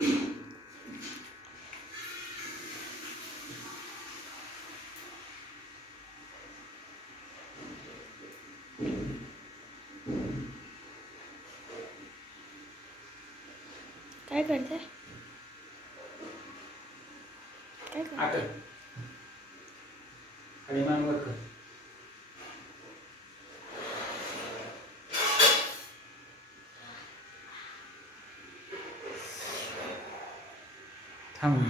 काय करते? काय करते? आकर खाली वर कर. थांब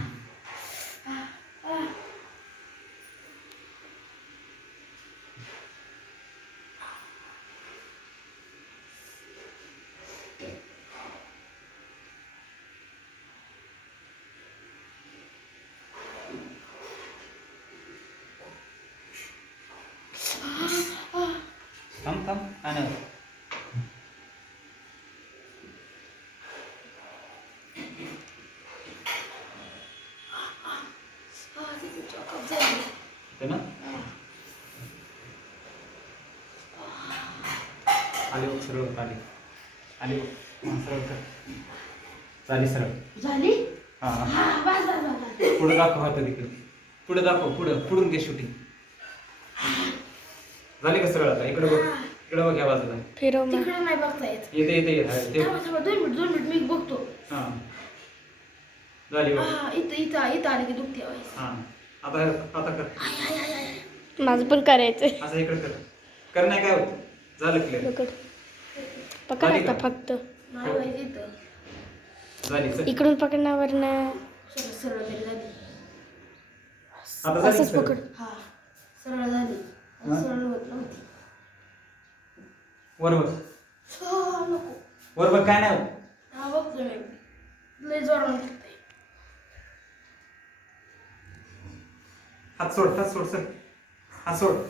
थांब थांब पाण्यावर ते ना? आली बघ सरळ बघ, आली आली बघ. सरळ कर. चाली सरळ. झाली? हा. पुढे दाखव हात तिकडे. पुढे दाखव पुढं पुढून घे शूटिंग झाली का सरळ आता? इकडे बघ. इकडे बघ या बाजूला. फिरव तिकडे नाही बघता येत. येते येते येते. हा, दोन मिनिट दोन मिनिट. मी बघतो. हा. झाली बघ. हा इथं इथं इथं आली की दुखते. हा. आता आता कर. माझं पण करायचंय. असं इकडे कर. कर नाही काय होत. झालं क्लिअर पकड आता? फक्त. झाली इकडून पकडण्यावर ना सरळ झाली. असंच. पकड. सरळ झाली? सरळ होत नव्हती. वर बघ हा, नको. वर बघ काय नाही बघतो मी लय जोरानं दुखतंय. हात सोड हात सोड सर हात सोड.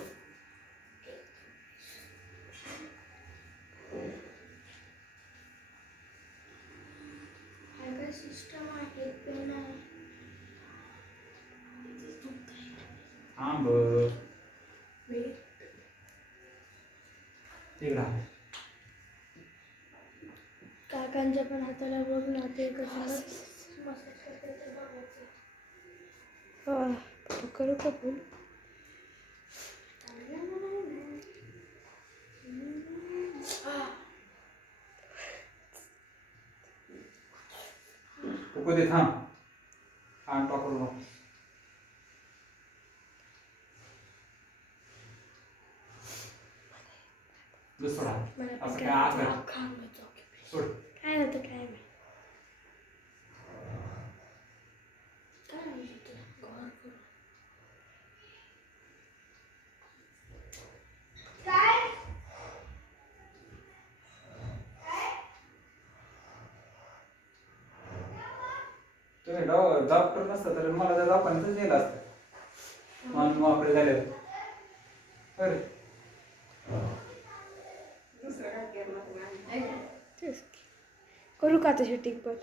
थांब. तिकडे हा. काकांच्या पण हाताला बघ ना ते कसं करू का पण. तू कधी थांब. दुसरा. असं काय काय आत कर. अख्खा अंगाचं occupation. सोड काय होतं काय नाही काय म्हणत होते? घर करून. तुम्ही डॉ- डॉक्टर नसता तर मला त्या दवाखान्यातच नेलं असतं. म्हणून वापरे झाले की. करू का आता शूटिंग पण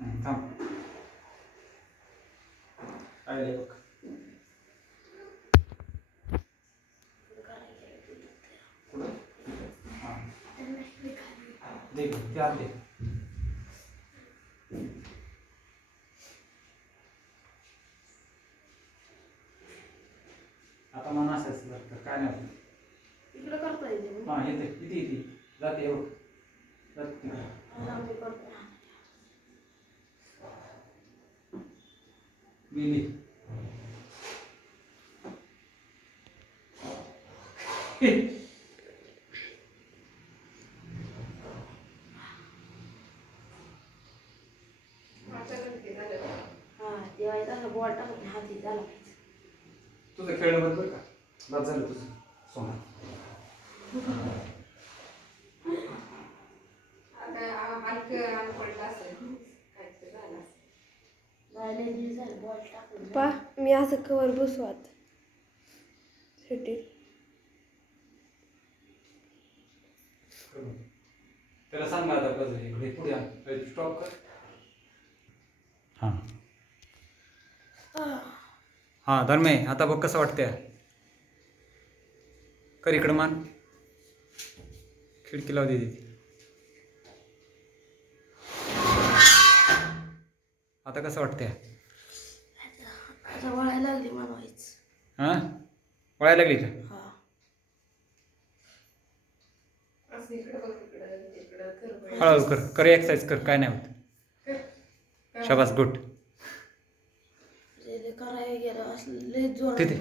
हं, थांब आले बघ दे आत मन असायचं बरं का, काय नाही. इकडं करता येते. हा किती येते जाते जाते. हा, बॉल टाकून हाती झाला पाहिजे. तुझं खेळणं बंद बरं का? बाद झालं तुझं. सोना. पा मी असं कवर बसू आता. त्याला सांगा आता कसं इकडे पुढे स्टॉप कर. हां. हां धर्मे आता बघ कसं वाटतंय. कर इकडं मान. खिडकी लावू दे तिथे. आता कसं वाटतंय? आता वळायला लागली मला हां? वळायला लागली का हा असं इकडं बघ इकडं तिकडं कर बाई. हळूहळू कर कर एक्सरसाइज कर काय नाही होत. शाबास गुड. तिथे